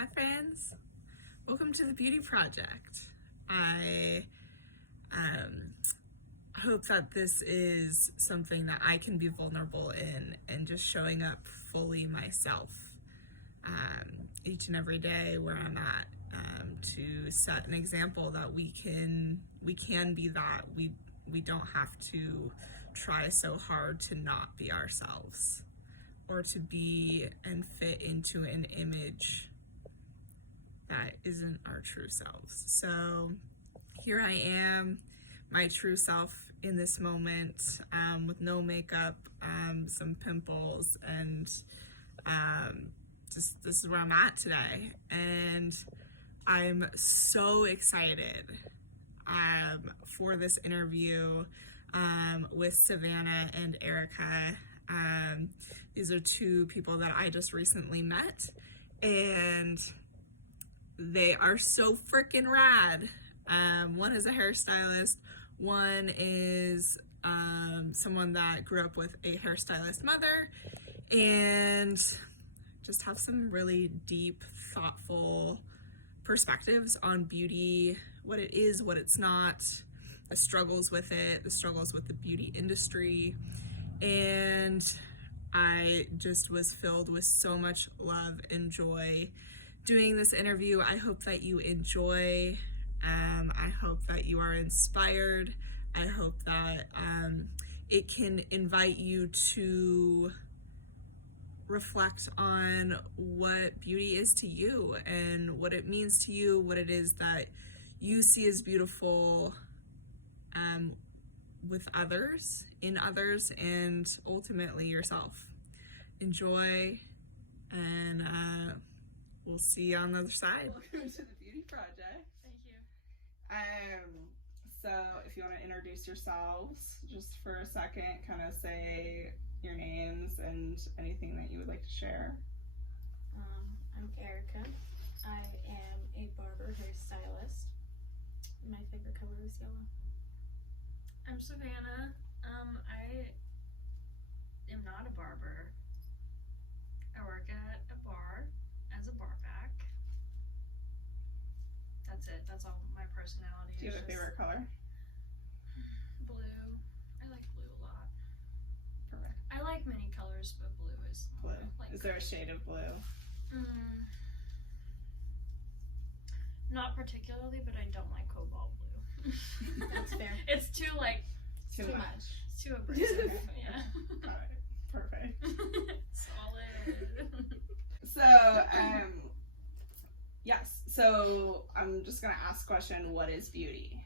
Hi friends, welcome to the Beauty Project. I hope that this is something that I can be vulnerable in and just showing up fully myself each and every day where I'm at, to set an example that we can be that. We don't have to try so hard to not be ourselves or to be and fit into an image that isn't our true selves. So here I am, my true self in this moment, with no makeup, some pimples, and just this is where I'm at today. And I'm so excited for this interview with Savannah and Erica. These are two people that I just recently met, and they are so freaking rad. One is a hairstylist, one is someone that grew up with a hairstylist mother, and just have some really deep, thoughtful perspectives on beauty, what it is, what it's not, the struggles with it, the struggles with the beauty industry. And I just was filled with so much love and joy doing this interview. I hope that you enjoy. I hope that you are inspired. I hope that it can invite you to reflect on what beauty is to you and what it means to you, what it is that you see as beautiful with others, in others, and ultimately yourself. Enjoy, and we'll see you on the other side. Welcome to the Beauty Project. Thank you. So if you want to introduce yourselves just for a second, kind of say your names and anything that you would like to share. I'm Erica. I am a barber hairstylist. My favorite color is yellow. I'm Savannah. I am not a barber. I work at a bar as a bar back. That's it. That's all my personality. Do you have a favorite color? Blue. I like blue a lot. Perfect. I like many colors, but blue is Blue. Like, Is there a shade of blue? Not particularly, but I don't like cobalt blue. That's fair. It's too Too much. It's too abrasive. Yeah. Alright, perfect. Solid. So, yes. So I'm just gonna ask the question, what is beauty?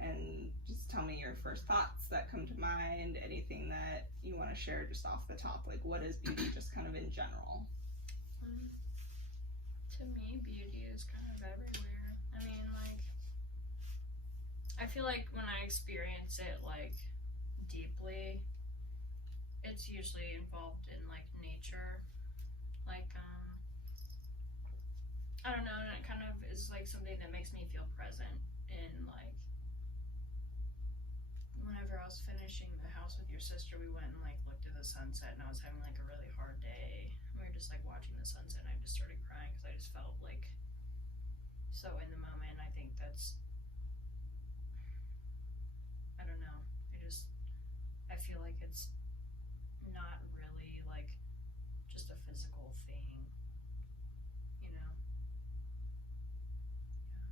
And just tell me your first thoughts that come to mind, anything that you want to share just off the top. Like, what is beauty just kind of in general? To me, beauty is kind of everywhere. I mean, I feel like when I experience it, deeply, it's usually involved in, nature. I don't know, and it kind of is, something that makes me feel present in, whenever I was finishing the house with your sister, we went and looked at the sunset, and I was having a really hard day. We were just watching the sunset, and I just started crying because I just felt so in the moment. I think that's, I don't know. I feel like it's not really just a physical thing, you know? Yeah.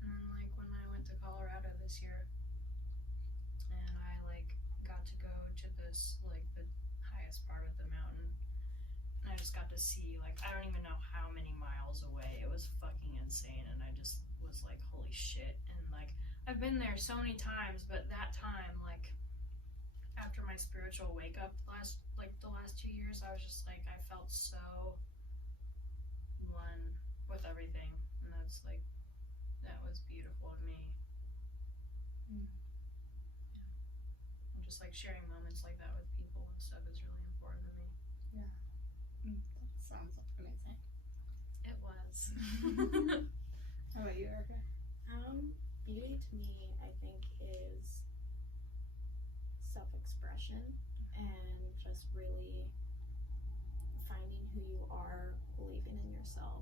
And then when I went to Colorado this year, and I got to go to this the highest part of the mountain, and I just got to see I don't even know how many miles away. It was fucking insane, and I just was holy shit. And I've been there so many times, but that time after my spiritual wake up the last 2 years, I was just I felt so one with everything, and that's that was beautiful to me. And just sharing moments like that with people and stuff is really important to me. Yeah. That sounds amazing. It was. How about you, Erica? Beauty to me, I think, is self-expression and just really finding who you are, believing in yourself,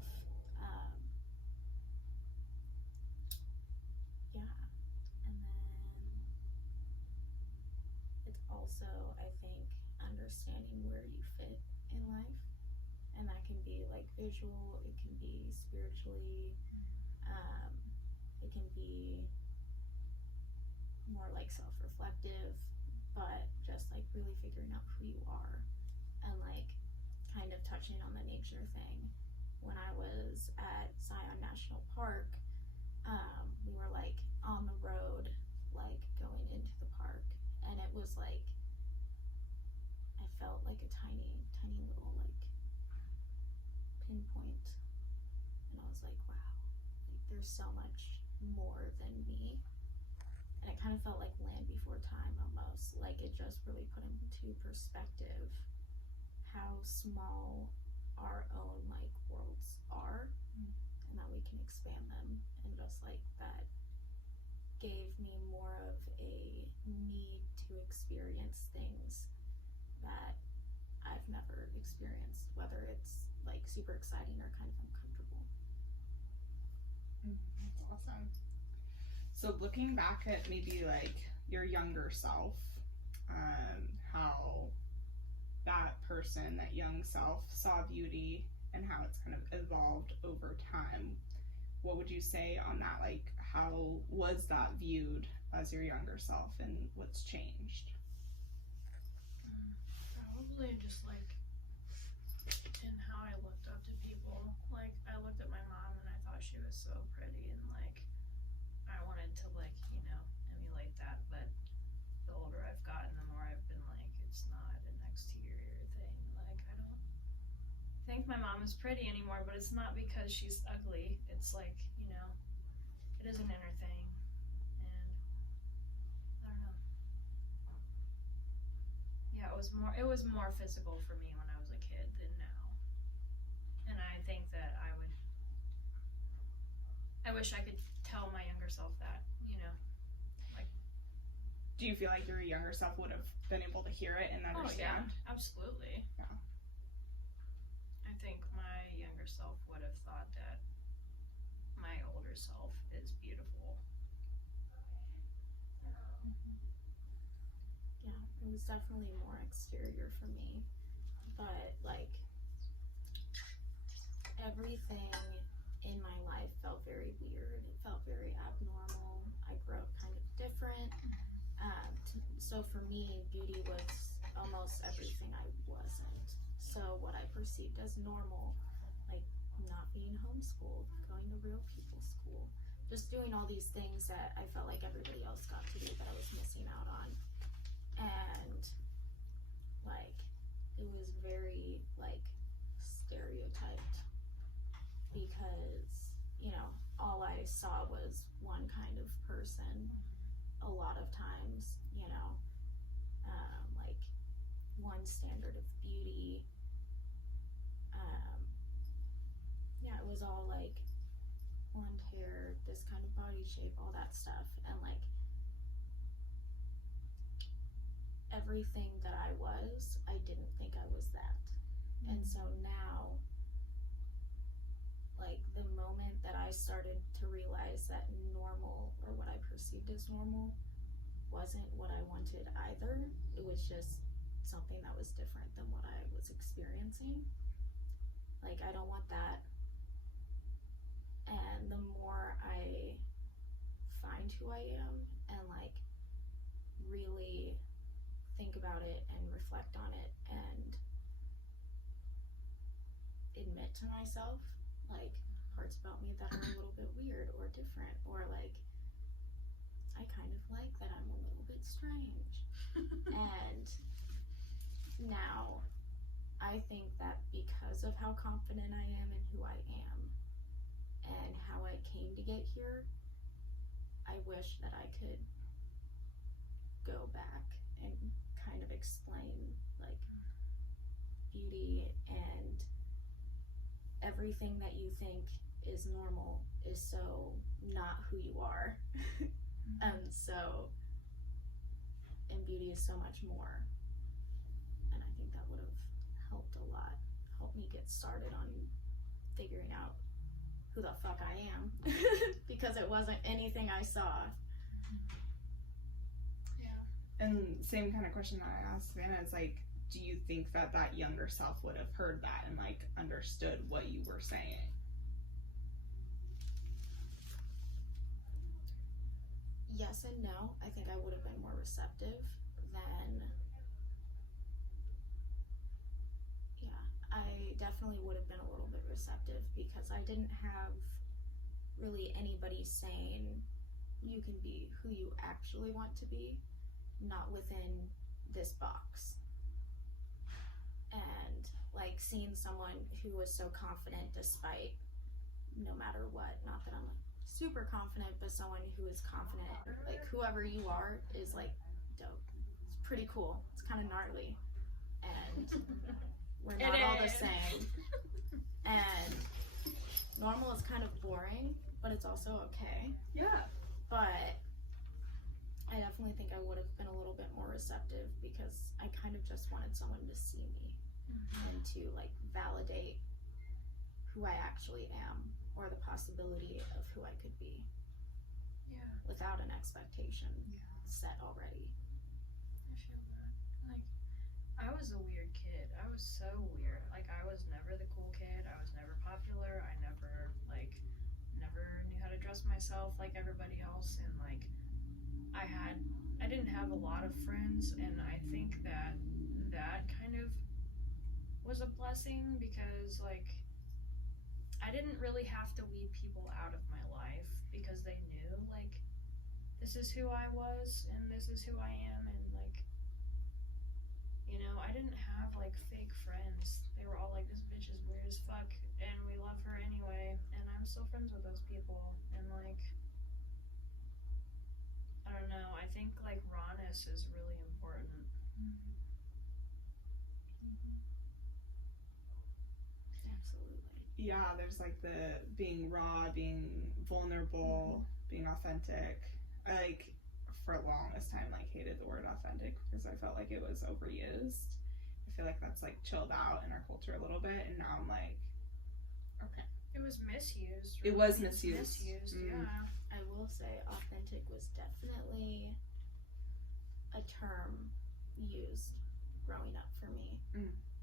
also, I think, understanding where you fit in life. And that can be like visual, it can be spiritually, it can be more like self-reflective, but just like really figuring out who you are. And like kind of touching on the nature thing. When I was at Salon National Park, we were like on the road, like going into the park, and it was like I felt like a tiny little like pinpoint, and I was like, wow, like there's so much more than me. And it kind of felt like land before time almost, like it just really put into perspective how small our own like worlds are, and that we can expand them, and just like that gave me more of a need to experience things that I've never experienced, whether it's like super exciting or kind of uncomfortable. That's awesome. So looking back at maybe like your younger self, how that person, that young self, saw beauty and how it's kind of evolved over time, what would you say on that? Like, how was that viewed as your younger self, and what's changed? Probably just like in how I looked up to people. Like I looked at my mom and I thought she was so pretty, and like I wanted to like, you know, emulate that. But the older I've gotten, the more I've been like, it's not an exterior thing. Like I don't think my mom is pretty anymore, but it's not because she's ugly. It's like, you know, it is an inner thing. And I don't know. Yeah, it was more physical for me when I was a kid than now. And I think that I wish I could tell my younger self that, you know. Like, Do you feel like your younger self would have been able to hear it and understand? Oh yeah, absolutely. Yeah. I think my younger self would have thought that my older self is beautiful. Yeah, it was definitely more exterior for me, but like everything in my life felt very weird. It felt very abnormal. I grew up kind of different. So for me, beauty was almost everything I wasn't. So what I perceived as normal, like not being homeschooled, going to real people's school, just doing all these things that I felt like everybody else got to do that I was missing out on. And like it was very like stereotyped, because you know all I saw was one kind of person a lot of times, you know, like one standard of beauty. Yeah, it was all like blonde hair, this kind of body shape, all that stuff. And like everything that I was, I didn't think I was that. And so now, like the moment that I started to realize that normal, or what I perceived as normal, wasn't what I wanted either. It was just something that was different than what I was experiencing. Like I don't want that. And the more I find who I am and like really think about it and reflect on it and admit to myself like parts about me that are a little bit weird or different, or like I kind of like that I'm a little bit strange. And now I think that because of how confident I am in who I am and how I came to get here, I wish that I could go back and kind of explain like beauty and everything that you think is normal is so not who you are. And beauty is so much more. And I think that would have helped a lot, helped me get started on figuring out who the fuck I am, because it wasn't anything I saw. Yeah. And same kind of question that I asked Savannah is like, do you think that that younger self would have heard that and like understood what you were saying? Yes and no. I think I would have been more receptive than, yeah, I definitely would have been a little bit receptive because I didn't have really anybody saying you can be who you actually want to be, not within this box. And like seeing someone who was so confident despite no matter what, not that I'm like super confident, but someone who is confident, like whoever you are is like dope. It's pretty cool. It's kind of gnarly. And we're not all the same. And normal is kind of boring, but it's also okay. Yeah. But I definitely think I would have been a little bit more receptive because I kind of just wanted someone to see me and to like validate who I actually am or the possibility of who I could be. Yeah. Without an expectation set already. I feel that. Like, I was a weird kid. I was so weird. Like, I was never the cool kid. I was never popular. I never knew how to dress myself like everybody else. And, like, I didn't have a lot of friends. And I think that kind of was a blessing because, like, I didn't really have to weed people out of my life because they knew, like, this is who I was and this is who I am. And, like, you know, I didn't have, like, fake friends. They were all like, this bitch is weird as fuck and we love her anyway. And I'm still friends with those people. And, like, I don't know. I think, like, rawness is really important. Absolutely. Yeah, there's like the being raw, being vulnerable, being authentic. I like for the longest time like hated the word authentic because I felt like it was overused. I feel like that's like chilled out in our culture a little bit, and now I'm like, okay. It was misused. It was misused. Yeah. I will say authentic was definitely a term used growing up for me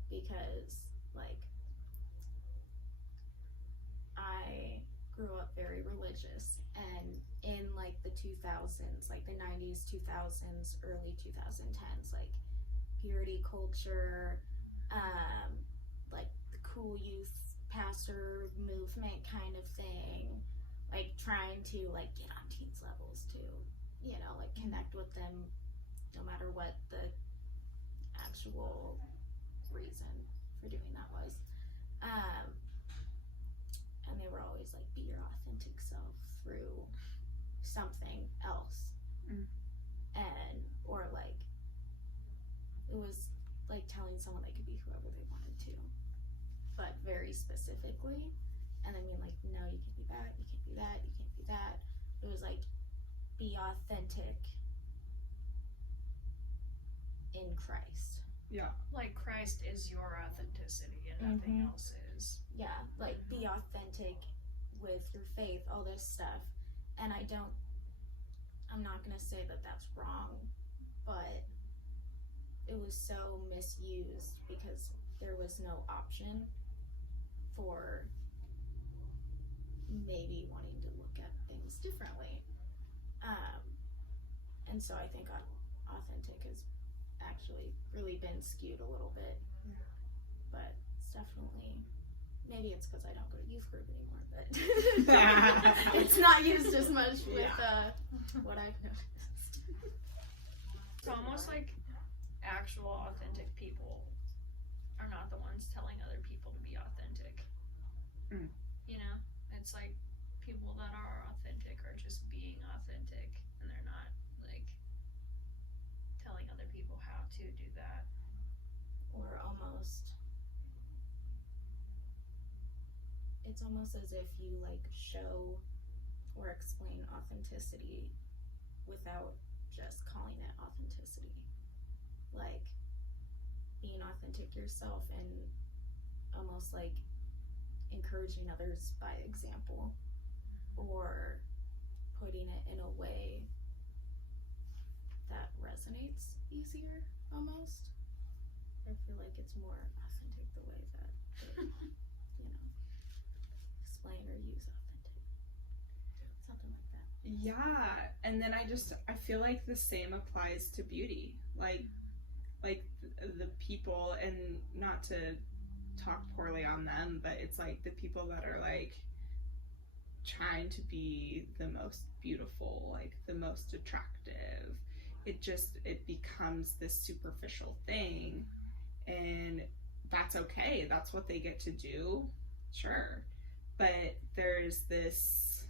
because like I grew up very religious, and in like the 2000s, like the 90s, 2000s, early 2010s, like purity culture, like the cool youth pastor movement kind of thing, like trying to like get on teens levels to, you know, like connect with them no matter what the actual reason for doing that was. And they were always like, be your authentic self through something else. And, or like, it was like telling someone they could be whoever they wanted to, but very specifically. And I mean, like, no, you can't be that, you can't be that, you can't be that. It was like, be authentic in Christ. Yeah. Like, Christ is your authenticity and nothing else is. Yeah, like be authentic with your faith, all this stuff. And I'm not gonna say that that's wrong, but it was so misused because there was no option for maybe wanting to look at things differently. And so I think authentic has actually really been skewed a little bit. But it's definitely, maybe it's because I don't go to youth group anymore, but it's not used as much with what I've noticed. It's almost like actual authentic people are not the ones telling other people to be authentic. You know? It's like people that are authentic are just being authentic, and they're not like telling other people how to do that. Or it's almost as if you like show or explain authenticity without just calling it authenticity. Like being authentic yourself and almost like encouraging others by example, or putting it in a way that resonates easier almost. I feel like it's more authentic the way that they, explain or use authentic. Something like that. Yeah, and then I feel like the same applies to beauty. Like the people, and not to talk poorly on them, but it's like the people that are like trying to be the most beautiful, like the most attractive. It becomes this superficial thing, and that's okay. That's what they get to do. Sure. But there's this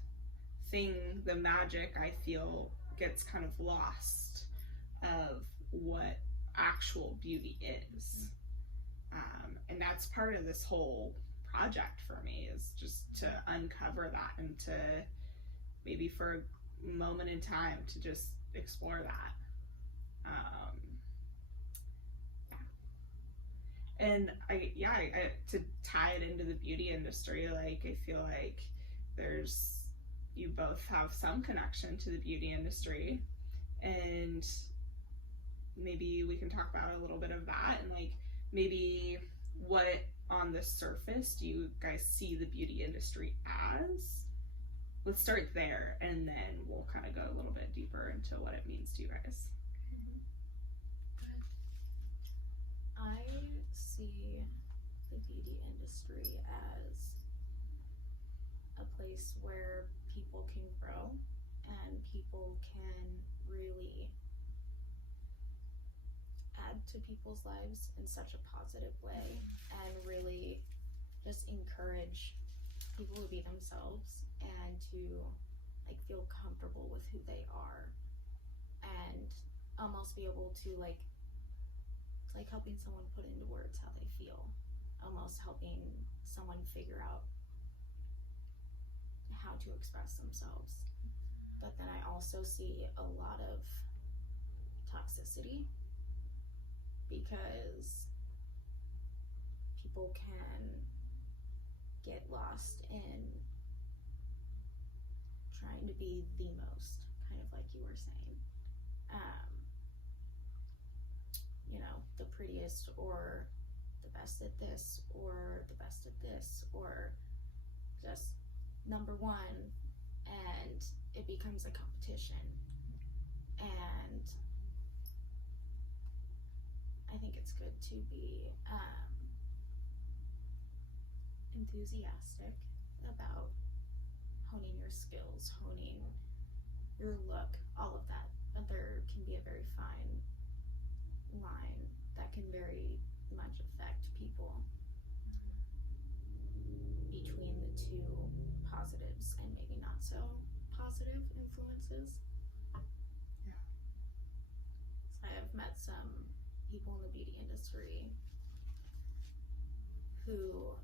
thing, the magic, I feel, gets kind of lost of what actual beauty is. And that's part of this whole project for me, is just to uncover that, and to maybe for a moment in time to just explore that. And I to tie it into the beauty industry, like I feel like you both have some connection to the beauty industry, and maybe we can talk about a little bit of that, and like maybe what on the surface do you guys see the beauty industry as? Let's start there, and then we'll kind of go a little bit deeper into what it means to you guys. I see the beauty industry as a place where people can grow and people can really add to people's lives in such a positive way, and really just encourage people to be themselves and to like feel comfortable with who they are, and almost be able to like helping someone put into words how they feel, almost helping someone figure out how to express themselves. But then I also see a lot of toxicity, because people can get lost in trying to be the most, kind of like you were saying. The prettiest, or the best at this, or the best at this, or just number one, and it becomes a competition. And I think it's good to be enthusiastic about honing your skills, honing your look, all of that. But there can be a very fine line that can very much affect people between the two positives and maybe not so positive influences. Yeah. So I have met some people in the beauty industry who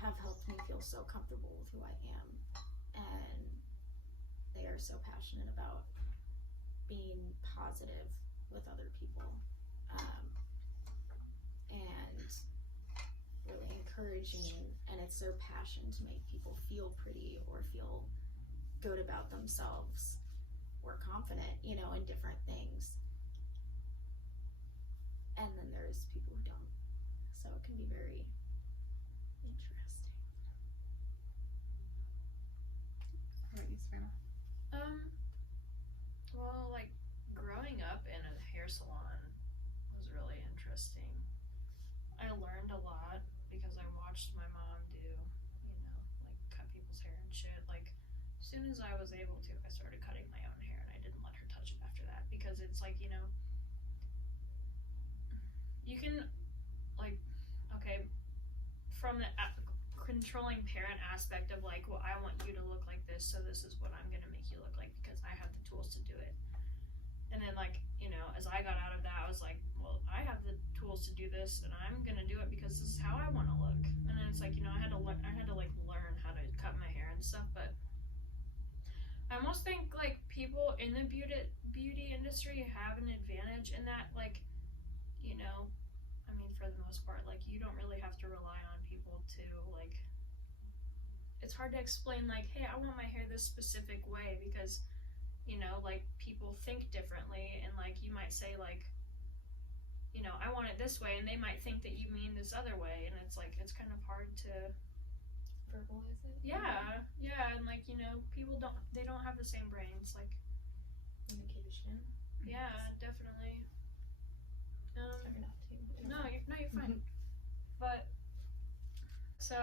have helped me feel so comfortable with who I am, and they are so passionate about being positive with other people, and really encouraging, and it's their passion to make people feel pretty or feel good about themselves or confident, in different things. And then there's people who don't, so it can be very interesting. How about you, Savannah? Well, like growing up in a hair salon was really interesting. I learned a lot because I watched my mom do, like cut people's hair and shit. Like as soon as I was able to, I started cutting my own hair, and I didn't let her touch it after that, because it's like, you can, like, okay, from the controlling parent aspect of like, well, I want you to look like this, so this is what I'm gonna make you look like because I have the tools to do it. And then like, as I got out of that, I was like, well, I have the tools to do this, and I'm gonna do it because this is how I want to look. And then it's like, I had to learn how to cut my hair and stuff. But I almost think like people in the beauty industry have an advantage in that, like, for the most part, like, you don't really have to rely on people to, like, it's hard to explain, like, hey, I want my hair this specific way, because you know, like, people think differently, and, like, you might say, like, you know, I want it this way, and they might think that you mean this other way, and it's, like, it's kind of hard to Verbalize it. yeah, and, like, you know, people don't have the same brains, like, Communication. yeah, definitely. Sorry, not to. No, you're fine. But, so,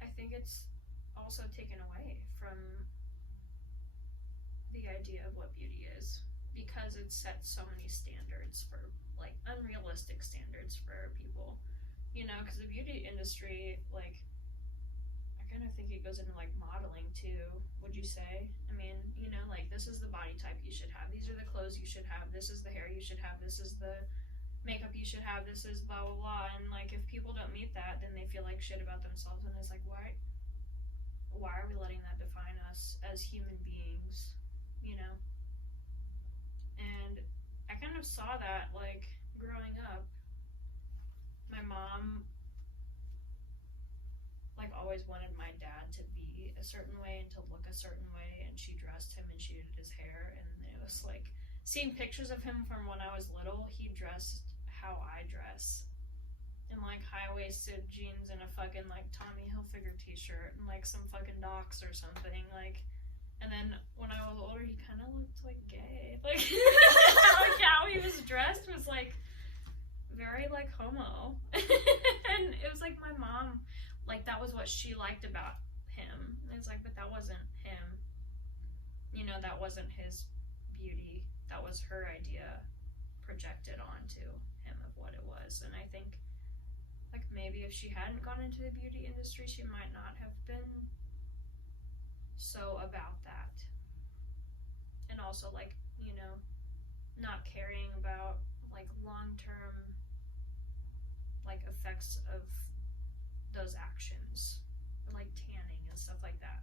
I think it's also taken away from the idea of what beauty is, because it sets so many standards for, like, unrealistic standards for people, you know, because the beauty industry, like, I kind of think it goes into, like, modeling too, would you say? I mean, you know, like, this is the body type you should have, these are the clothes you should have, this is the hair you should have, this is the makeup you should have, this is blah blah blah, and, like, if people don't meet that, then they feel like shit about themselves, and it's like, why are we letting that define us as human beings, you know? And I kind of saw that, like, growing up. My mom, like, always wanted my dad to be a certain way and to look a certain way, and she dressed him and she did his hair, and it was like, seeing pictures of him from when I was little, he dressed how I dress, in, like, high-waisted jeans and a fucking, like, Tommy Hilfiger t-shirt and, like, some fucking Docs or something, like, and then when I was older, he kind of looked, like, gay, like, like, how he was dressed was, like, very, like, homo, and it was, like, my mom, like, that was what she liked about him, and it's like, but that wasn't him, you know, that wasn't his beauty, that was her idea projected onto him of what it was. And I think, like, maybe if she hadn't gone into the beauty industry, she might not have been so about that. And also, like, you know, not caring about, like, long-term, like, effects of those actions, or, like, tanning and stuff like that.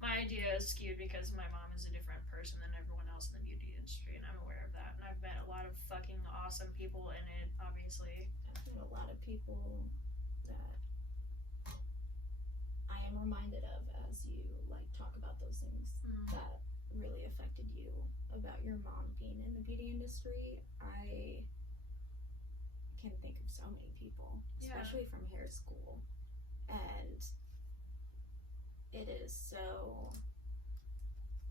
My idea is skewed because my mom is a different person than everyone else in the beauty industry, and I'm aware of that. And I've met a lot of fucking awesome people in it, obviously. I've met a lot of people that I am reminded of as you, like, talk about those things that really affected you about your mom being in the beauty industry. I can think of so many people, especially from hair school, and it is so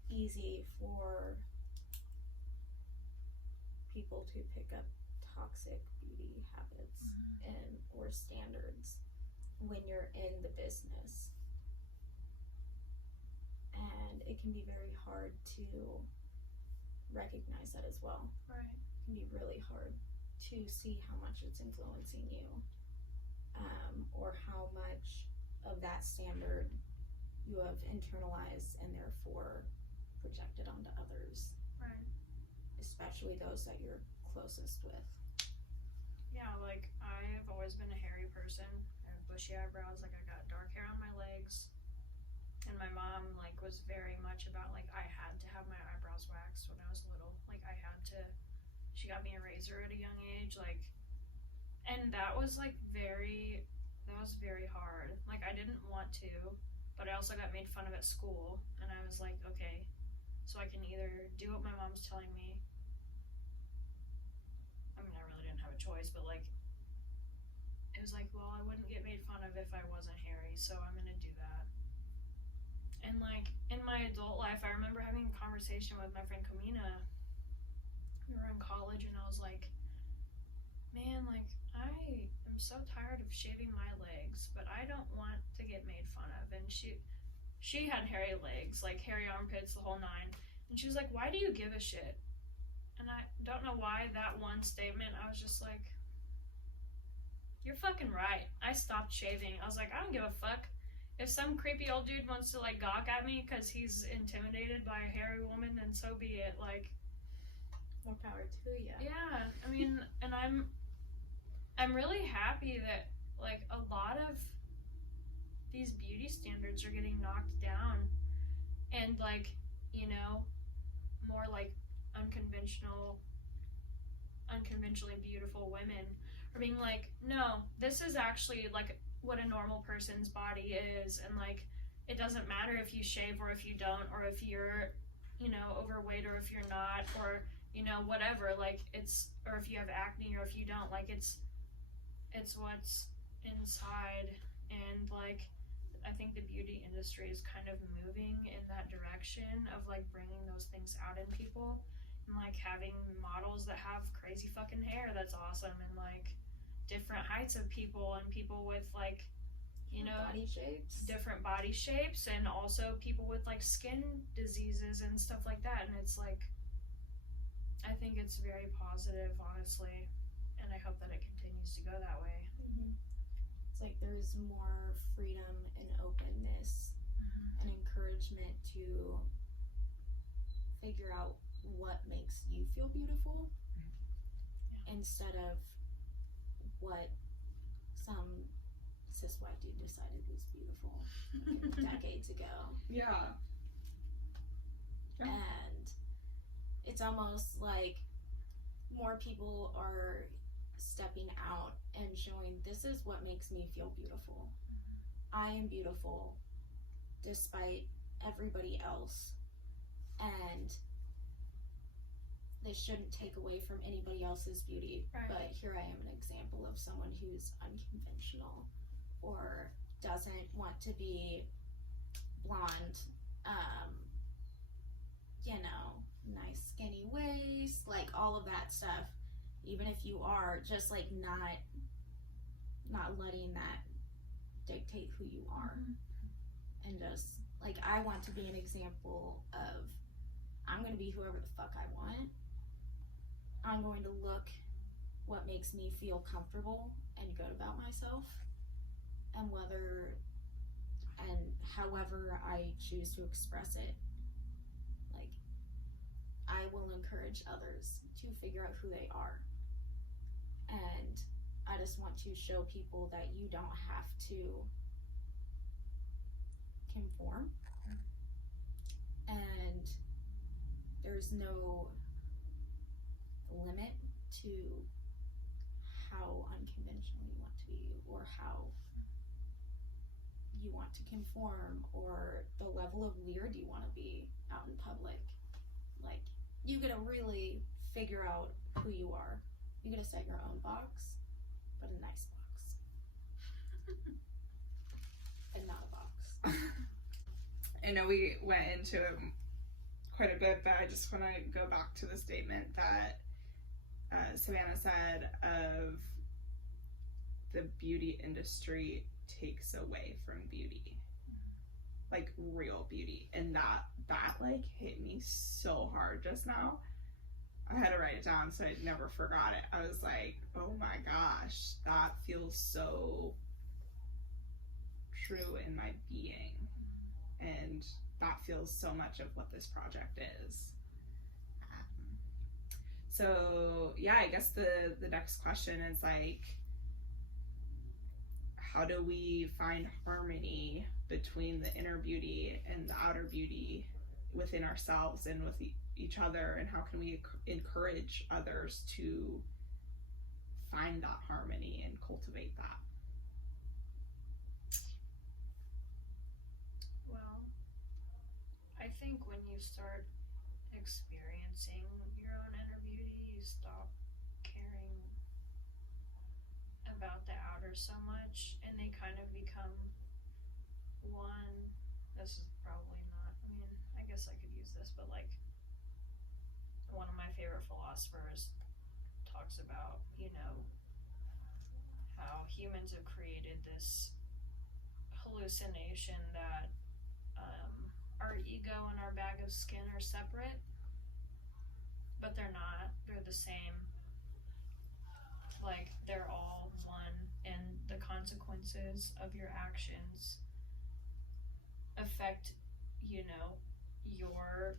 easy for people to pick up toxic beauty habits and or standards when you're in the business, and it can be very hard to recognize that as well. Right. It can be really hard to see how much it's influencing you, or how much of that standard you have internalized and therefore projected onto others. Right. Especially those that you're closest with. Yeah, like, I have always been a hairy person. I have bushy eyebrows, like, I got dark hair on my legs. And my mom, like, was very much about, like, I had to have my eyebrows waxed when I was little. Like, I had to, she got me a razor at a young age, like, and that was, like, very hard. Like, I didn't want to, but I also got made fun of at school, and I was like, okay, so I can either do what my mom's telling me. I mean, I really didn't have a choice, but, like, it was like, well, I wouldn't get made fun of if I wasn't hairy, so I'm gonna do that. And, like, in my adult life, I remember having a conversation with my friend Kamina. We were in college, and I was like, man, like, I am so tired of shaving my legs, but I don't want to get made fun of. And she had hairy legs, like, hairy armpits, the whole nine. And she was like, why do you give a shit? And I don't know why that one statement, I was just like, you're fucking right. I stopped shaving. I was like, I don't give a fuck. If some creepy old dude wants to, like, gawk at me because he's intimidated by a hairy woman, then so be it. Like, more power to you. Yeah, I mean, and I'm really happy that, like, a lot of these beauty standards are getting knocked down, and, like, you know, more, like, unconventionally beautiful women are being like, no, this is actually, like, what a normal person's body is, and, like, it doesn't matter if you shave or if you don't, or if you're, you know, overweight or if you're not, or, you know, whatever, like, it's, or if you have acne or if you don't, like, it's what's inside. And like, I think the beauty industry is kind of moving in that direction of like bringing those things out in people, and like having models that have crazy fucking hair that's awesome, and like different heights of people, and people with like, you know, body shapes, different body shapes, and also people with like skin diseases and stuff like that. And it's like, I think it's very positive, honestly, and I hope that it continues to go that way. It's like there's more freedom and openness and encouragement to figure out what makes you feel beautiful instead of what some cis white dude decided was beautiful decades ago. Yeah. And it's almost like more people are stepping out and showing, this is what makes me feel beautiful. I am beautiful despite everybody else, and they shouldn't take away from anybody else's beauty. Right. But here I am, an example of someone who's unconventional or doesn't want to be blonde, you know, nice skinny waist, like all of that stuff. Even if you are, just like not letting that dictate who you are. And just like, I want to be an example of, I'm going to be whoever the fuck I want. I'm going to look what makes me feel comfortable and good about myself, and however I choose to express it. Like, I will encourage others to figure out who they are. And I just want to show people that you don't have to conform, and there's no limit to how unconventional you want to be, or how you want to conform, or the level of weird you want to be out in public. Like, you gotta really figure out who you are. You gotta set your own box, but a nice box. And not a box. I know we went into it quite a bit, but I just want to go back to the statement that Savannah said of the beauty industry takes away from beauty, like real beauty. And that like hit me so hard just now. I had to write it down so I never forgot it. I was like, oh my gosh, that feels so true in my being. And that feels so much of what this project is. So yeah, I guess the next question is like, how do we find harmony between the inner beauty and the outer beauty within ourselves and with each other, and how can we encourage others to find that harmony and cultivate that? Well, I think when you start experiencing your own inner beauty, you stop caring about the outer so much, and they kind of become one. This is probably not, I mean, I guess I could use this, but like, one of my favorite philosophers talks about, you know, how humans have created this hallucination that our ego and our bag of skin are separate, but they're not. They're the same. Like, they're all one, and the consequences of your actions affect, you know, your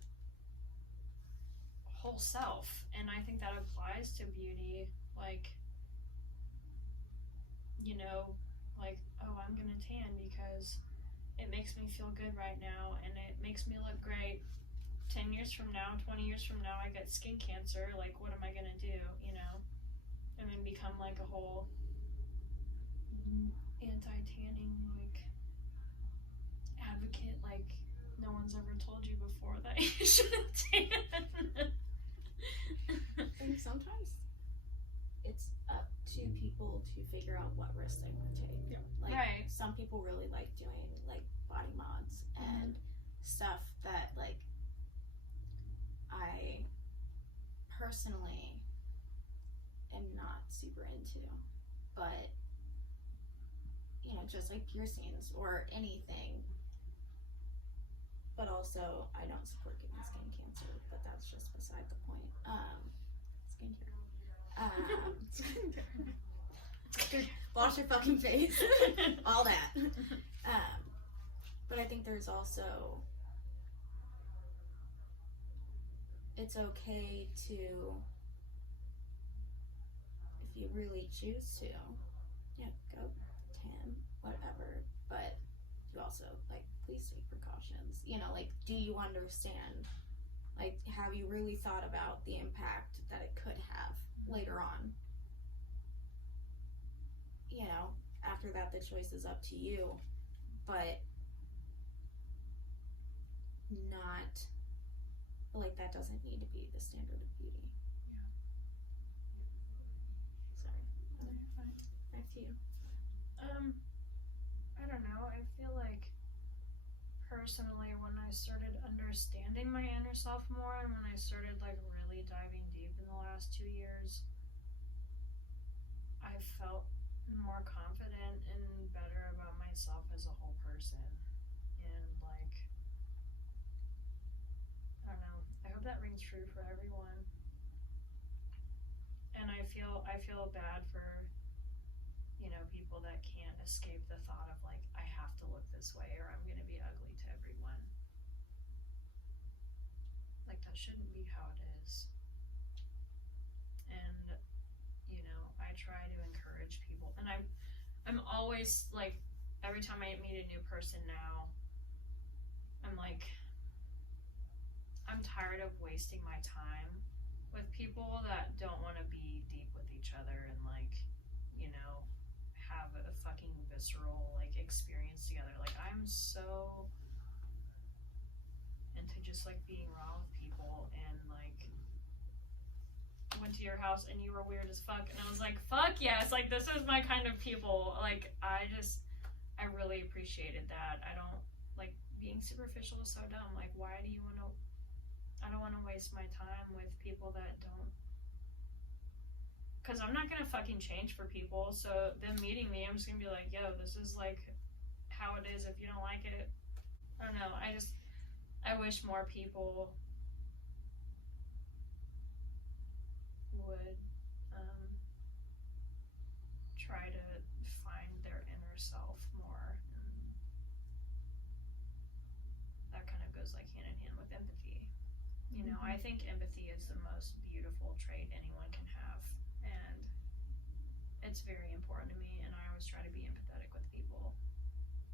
whole self. And I think that applies to beauty. Like, you know, like, oh, I'm gonna tan because it makes me feel good right now, and it makes me look great. 10 years from now, 20 years from now, I get skin cancer. Like, what am I gonna do, you know? And then become like a whole anti-tanning like advocate like no one's ever told you before that you shouldn't tan. And sometimes it's up to people to figure out what risks they want to take. Yeah. Like, Right. some people really like doing like body mods and stuff that like I personally am not super into, but you know, just like piercings or anything. But also, I don't support getting skin cancer, but that's just beside the point. Skincare. Wash your fucking face. All that. But I think there's also, it's okay to, if you really choose to, yeah, go tan, whatever, but you also, like, please take precautions. You know, like, do you understand? Like, have you really thought about the impact that it could have later on? You know, after that, the choice is up to you, but not, like, that doesn't need to be the standard of beauty. Sorry. Back to you. I don't know. I feel like personally when I started understanding my inner self more and when I started like really diving deep in the last 2 years, I felt more confident and better about myself as a whole person. And like, I don't know. I hope that rings true for everyone. And I feel bad for, you know, people that can't escape the thought of like, I have to look this way or I'm gonna be ugly to everyone. Like, that shouldn't be how it is. And, you know, I try to encourage people, and I'm always like, every time I meet a new person now, I'm like, I'm tired of wasting my time with people that don't want to be deep with each other and like, you know, have a fucking visceral like experience together. Like, I'm so into just like being raw with people, and like, went to your house and you were weird as fuck, and I was like, fuck yes, like this is my kind of people. Like, I really appreciated that. I don't like being superficial is so dumb. Like, why do you want to? I don't want to waste my time with people that don't. Because I'm not going to fucking change for people. So them meeting me, I'm just going to be like, yo, this is like how it is. If you don't like it, I don't know. I wish more people would try to find their inner self more. And that kind of goes like hand in hand with empathy. You know, I think empathy is the most beautiful trait anyone can have, and it's very important to me, and I always try to be empathetic with people.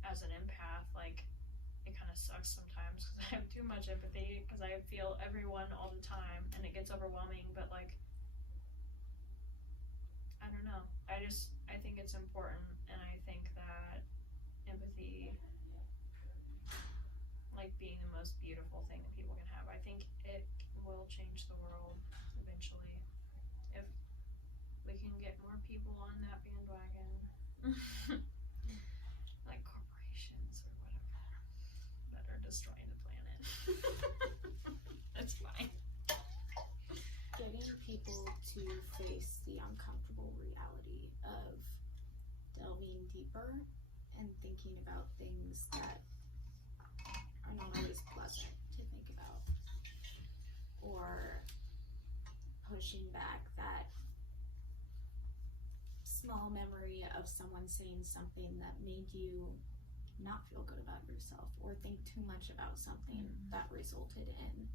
As an empath, like, it kind of sucks sometimes because I have too much empathy because I feel everyone all the time and it gets overwhelming, but like, I don't know. I think it's important, and I think that empathy, like being the most beautiful thing that people can have, I think it will change the world eventually if we can get more people on that bandwagon. Like corporations or whatever that are destroying the planet. That's fine. Getting people to face the uncomfortable reality of delving deeper and thinking about things that are not always pleasant to think about, or pushing back that small memory of someone saying something that made you not feel good about yourself or think too much about something that resulted in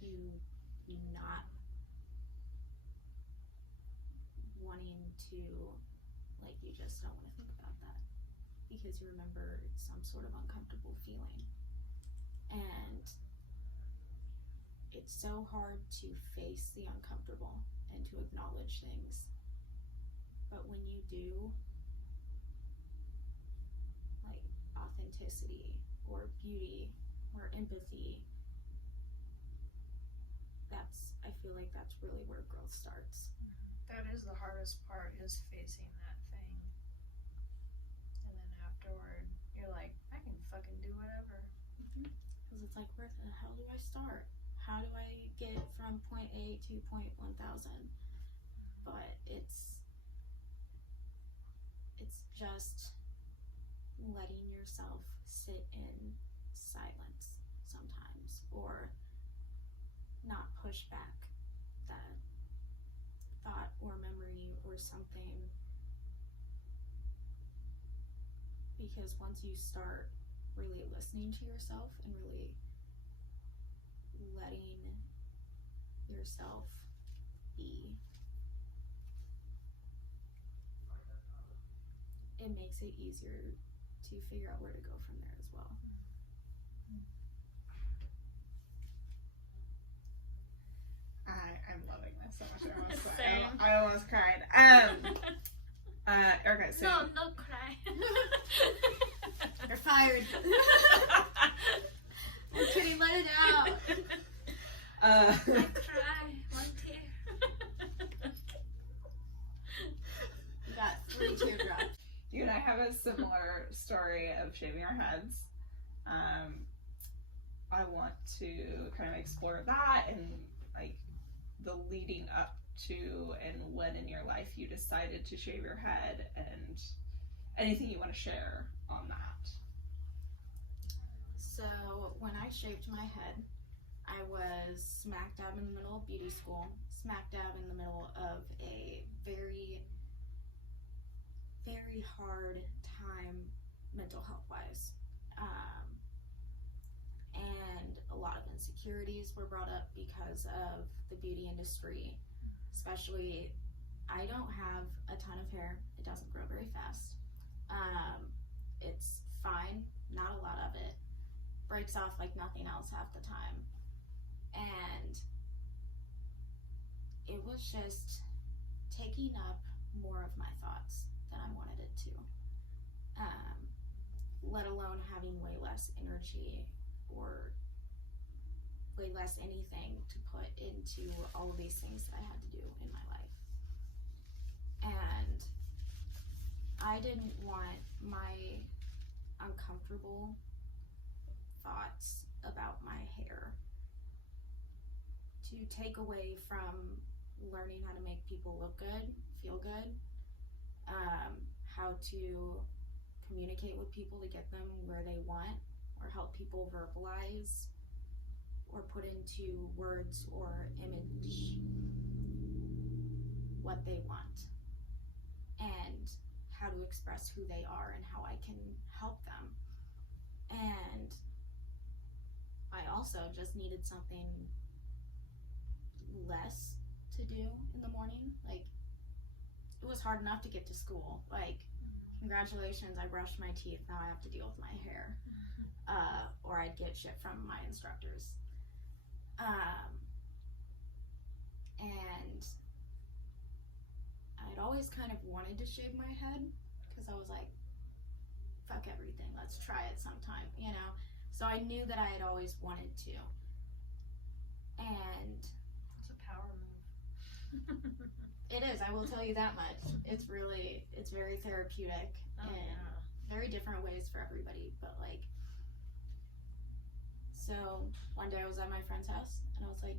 you not wanting to, like, you just don't want to think about that because you remember some sort of uncomfortable feeling. And it's so hard to face the uncomfortable and to acknowledge things, but when you do, like, authenticity or beauty or empathy, I feel like that's really where growth starts. That is the hardest part, is facing that thing. And then afterward, you're like, I can fucking do whatever. Because it's like, where the hell do I start? How do I get from point A to point 1000? But it's just letting yourself sit in silence sometimes, or not push back that thought or memory or something, because once you start really listening to yourself and really letting yourself be, it makes it easier to figure out where to go from there as well. I'm loving this so much. Same. I almost cried. Erica, so No cry. You're fired. I'm kidding, let it out. I cry. One tear. You got 3 teardrops. you and I have a similar story of shaving our heads. I want to kind of explore that, and like the leading up to and when in your life you decided to shave your head, and anything you want to share on that. So when I shaved my head, I was smack dab in the middle of beauty school, smack dab in the middle of a very, very hard time mental health wise. And a lot of insecurities were brought up because of the beauty industry. Especially, I don't have a ton of hair. It doesn't grow very fast. It's fine, not a lot of it. Breaks off like nothing else half the time. And it was just taking up more of my thoughts than I wanted it to. Let alone having way less energy or way less anything to put into all of these things that I had to do in my life. And I didn't want my uncomfortable thoughts about my hair to take away from learning how to make people look good, feel good, how to communicate with people to get them where they want, or help people verbalize or put into words or image what they want, and how to express who they are and how I can help them. And I also just needed something less to do in the morning. Like, it was hard enough to get to school. Like, congratulations, I brushed my teeth, now I have to deal with my hair. Or I'd get shit from my instructors. And I'd always kind of wanted to shave my head, because I was like, fuck everything, let's try it sometime, you know? So I knew that I had always wanted to. And It's a power move. it is, I will tell you that much. It's very therapeutic Oh, in yeah. very different ways for everybody. But like, so one day I was at my friend's house and I was like,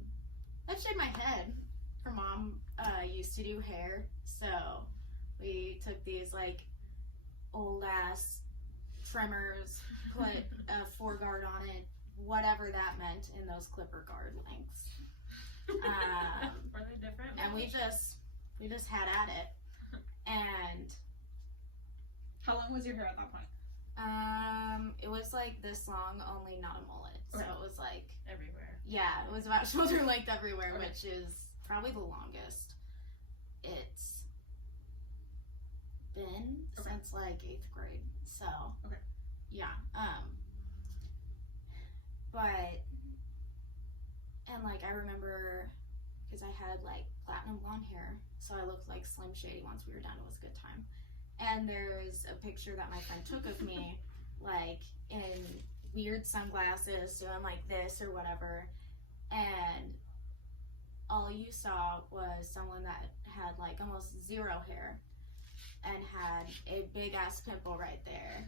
let's shave my head. Her mom used to do hair, so we took these like old ass trimmers, put a 4-guard on it, whatever that meant in those clipper guard lengths. Were they different? And we just had at it. And How long was your hair at that point? it was like this long, only not a mullet. So Okay. it was like, Everywhere. yeah, it was about shoulder length everywhere, Okay. which is probably the longest it's been Okay. since like 8th grade. So Okay. yeah. But, and like I remember, because I had like platinum blonde hair, so I looked like Slim Shady once we were done. It was a good time. And there's a picture that my friend took of me like in weird sunglasses, doing like this or whatever, and all you saw was someone that had like almost zero hair and had a big ass pimple right there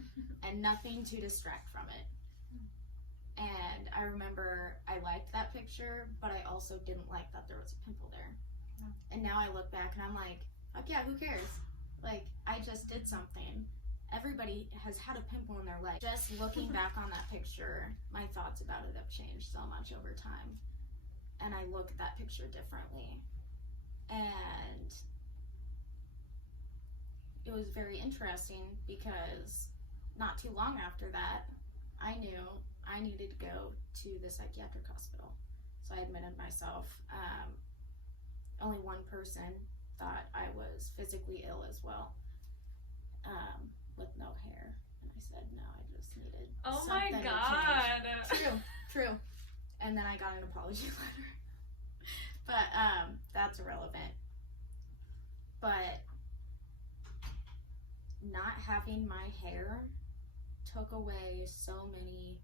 and nothing to distract from it. And I remember I liked that picture, but I also didn't like that there was a pimple there. And now I look back and I'm like, fuck yeah, who cares? Like, I just did something. Everybody has had a pimple in their leg. Just looking back on that picture, my thoughts about it have changed so much over time. And I look at that picture differently. And it was very interesting because not too long after that, I knew I needed to go to the psychiatric hospital. So I admitted myself. Only one person thought I was physically ill as well, with no hair. And I said, no, I just needed Oh something my to god. change. True. And then I got an apology letter. But that's irrelevant. But not having my hair took away so many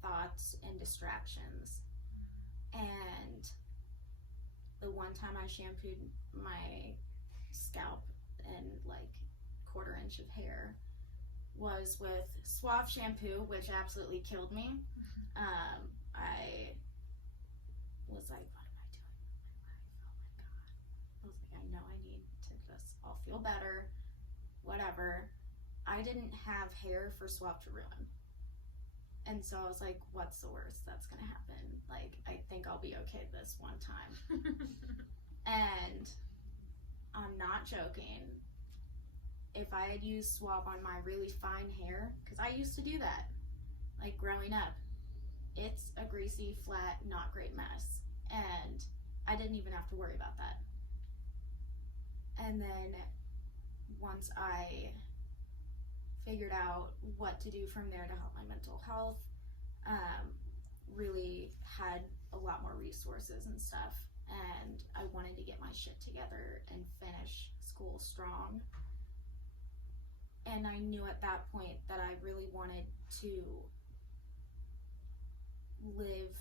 thoughts and distractions. And the one time I shampooed my scalp and like quarter inch of hair was with Suave shampoo, which absolutely killed me. I was like, what am I doing with my life? Oh my god. I was like, I know I need to just all feel better, whatever. I didn't have hair for Suave to ruin. And so I was like, what's the worst that's gonna happen? Like, I think I'll be okay this one time. And I'm not joking. If I had used Suave on my really fine hair, because I used to do that, like growing up, it's a greasy, flat, not great mess. And I didn't even have to worry about that. And then once I figured out what to do from there to help my mental health, really had a lot more resources and stuff. And I wanted to get my shit together and finish school strong. And I knew at that point that I really wanted to live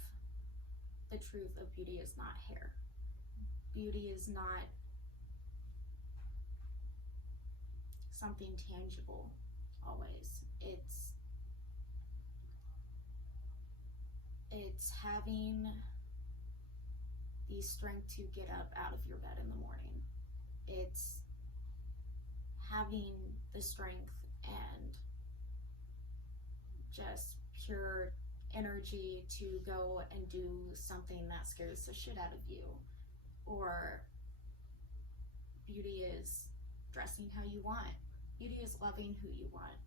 the truth of beauty is not hair. Beauty is not something tangible always. It's having the strength to get up out of your bed in the morning. It's having the strength and just pure energy to go and do something that scares the shit out of you. Or beauty is dressing how you want. Beauty is loving who you want.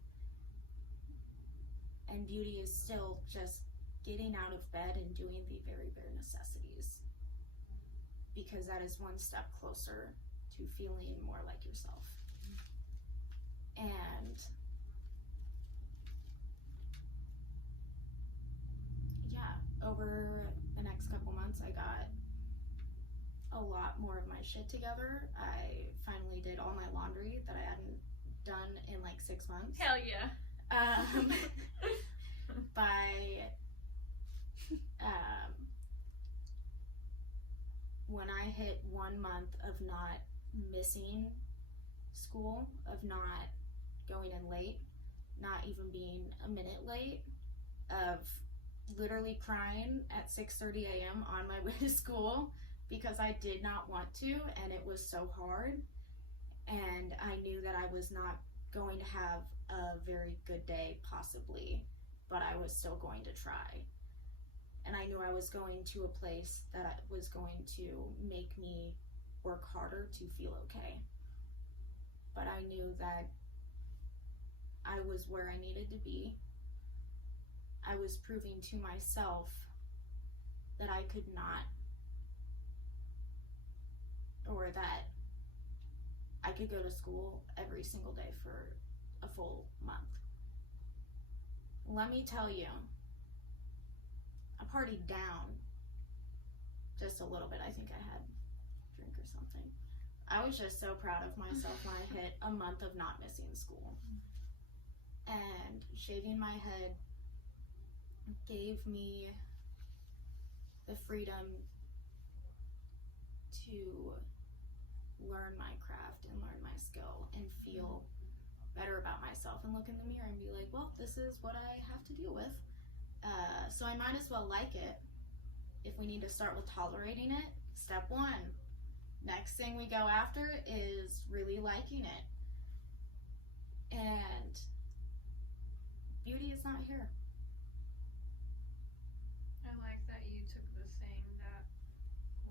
And beauty is still just getting out of bed and doing the very bare necessities. Because that is one step closer to feeling more like yourself. And yeah, over the next couple months, I got a lot more of my shit together. I finally did all my laundry that I hadn't done in like 6 months. Hell yeah. When I hit 1 month of not missing school, of not going in late, not even being a minute late, of literally crying at 6:30 a.m. on my way to school because I did not want to, and it was so hard, and I knew that I was not going to have a very good day possibly, but I was still going to try. And I knew I was going to a place that was going to make me work harder to feel okay. But I knew that I was where I needed to be. I was proving to myself that I could not, or that I could go to school every single day for a full month. Let me tell you, I partied down just a little bit. I think I had a drink or something. I was just so proud of myself when I hit a month of not missing school. And shaving my head gave me the freedom to learn my craft and learn my skill and feel better about myself and look in the mirror and be like, well, this is what I have to deal with. So I might as well like it. If we need to start with tolerating it, step one. Next thing we go after is really liking it. And beauty is not here. I like that you took the thing that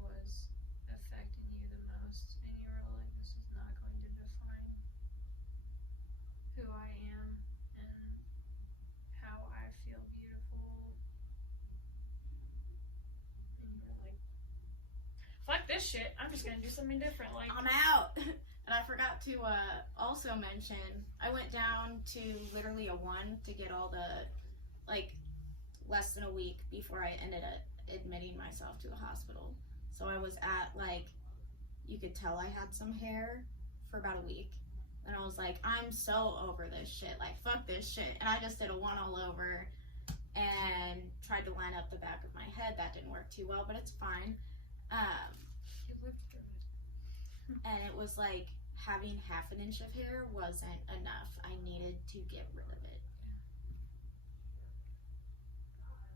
was affecting you the most and you were like, this is not going to define who I am and how I feel beautiful. And you were like, fuck this shit, I'm just gonna do something different. Like, I'm out. And I forgot to also mention, I went down to literally a 1 to get all the, like, less than a week before I ended up admitting myself to the hospital. So I was at, like, you could tell I had some hair for about a week. And I was like, I'm so over this shit. Like, fuck this shit. And I just did a 1 all over and tried to line up the back of my head. That didn't work too well, but it's fine. you looked good. And it was like having half an inch of hair wasn't enough. I needed to get rid of it.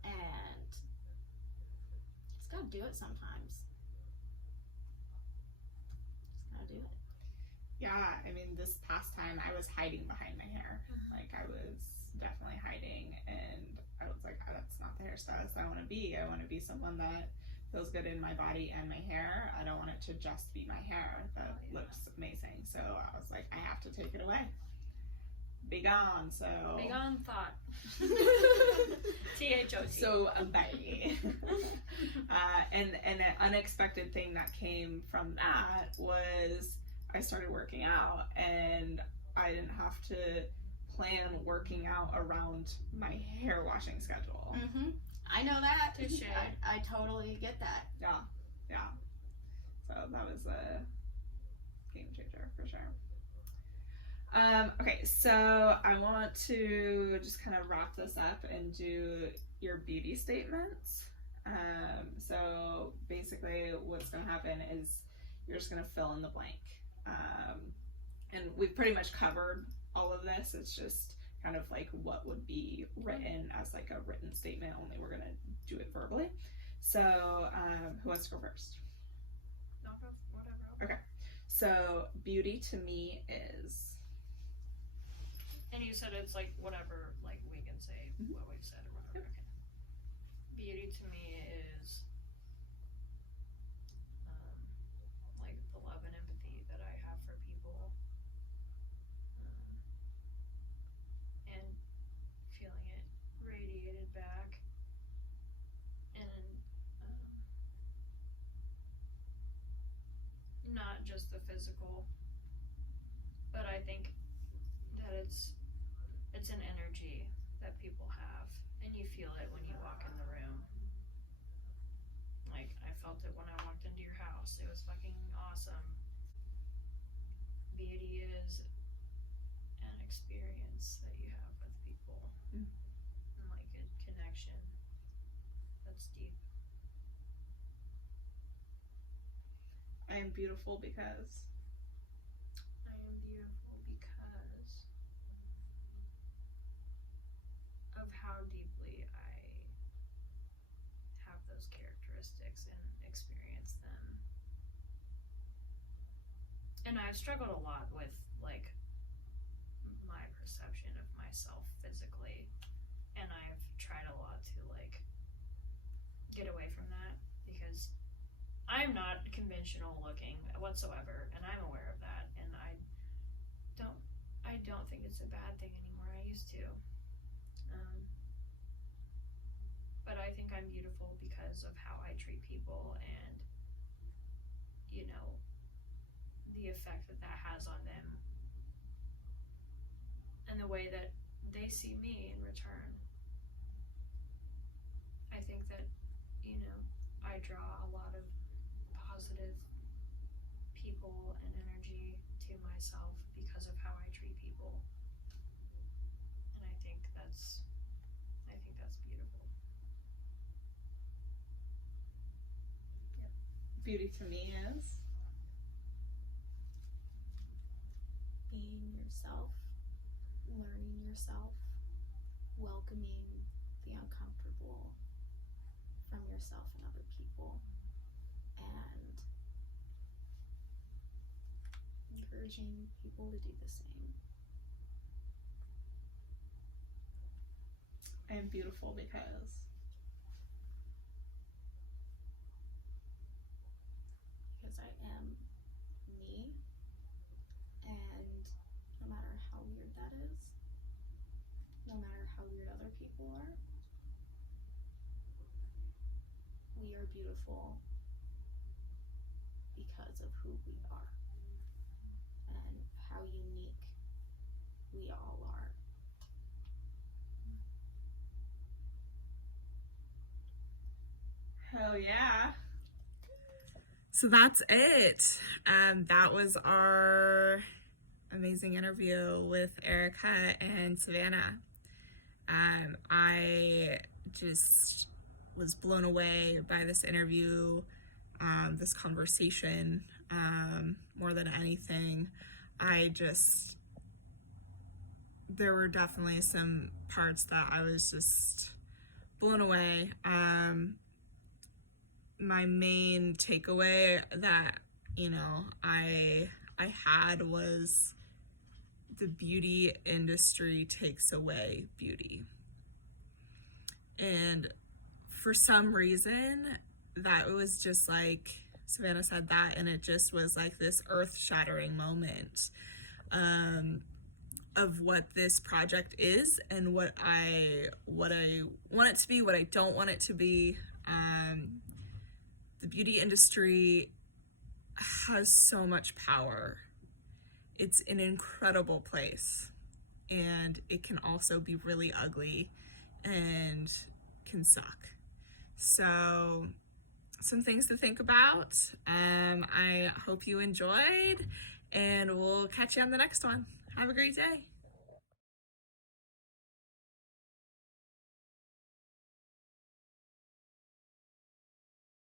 And just gotta do it sometimes. Just gotta do it. Yeah, I mean, this past time I was hiding behind my hair. Like, I was definitely hiding, and I was like, oh, that's not the hairstylist I want to be. I want to be someone that feels good in my body and my hair. I don't want it to just be my hair. That looks amazing. So I was like, I have to take it away. Be gone. So Big on thought. THOT. So bye. And an unexpected thing that came from that was I started working out, and I didn't have to plan working out around my hair washing schedule. Mm-hmm. I know that. Touche. I totally get that. Yeah. So that was a game changer for sure. Okay, so I want to just kind of wrap this up and do your beauty statements. So basically what's going to happen is you're just going to fill in the blank. And we've pretty much covered all of this. It's just kind of like what would be written as like a written statement, only we're going to do it verbally. So who wants to go first? I'll go, whatever. Okay. So beauty to me is... And you said it's like whatever, like we can say what we've said or whatever. Yep. Okay. Beauty to me is like the love and empathy that I have for people, and feeling it radiated back, and not just the physical, but I think that it's an energy that people have, and you feel it when you walk in the room. Like, I felt it when I walked into your house. It was fucking awesome. Beauty is an experience that you have with people, and like a connection that's deep. I am beautiful because... I am beautiful because of how deeply I have those characteristics and experience them. And I've struggled a lot with like my perception of myself physically, and I've tried a lot to like get away from that because I'm not conventional looking whatsoever, and I'm aware of that, and I don't think it's a bad thing anymore. I used to. But I think I'm beautiful because of how I treat people, and you know, the effect that that has on them, and the way that they see me in return. I think that, you know, I draw a lot of positive people and energy to myself because of how I treat people. beauty to me is? Being yourself, learning yourself, welcoming the uncomfortable from yourself and other people, and encouraging people to do the same. I am beautiful because I am me, and no matter how weird that is, no matter how weird other people are, we are beautiful because of who we are and how unique we all are. hell yeah. So that's it. That was our amazing interview with Erica and Savannah. I just was blown away by this interview, this conversation, more than anything. There were definitely some parts that I was just blown away. My main takeaway that, I had was the beauty industry takes away beauty. And for some reason, that was just like, Savannah said that, and it just was like this earth-shattering moment of what this project is and what I want it to be, what I don't want it to be. The beauty industry has so much power. It's an incredible place, and it can also be really ugly and can suck. So, some things to think about. I hope you enjoyed, and we'll catch you on the next one. Have a great day.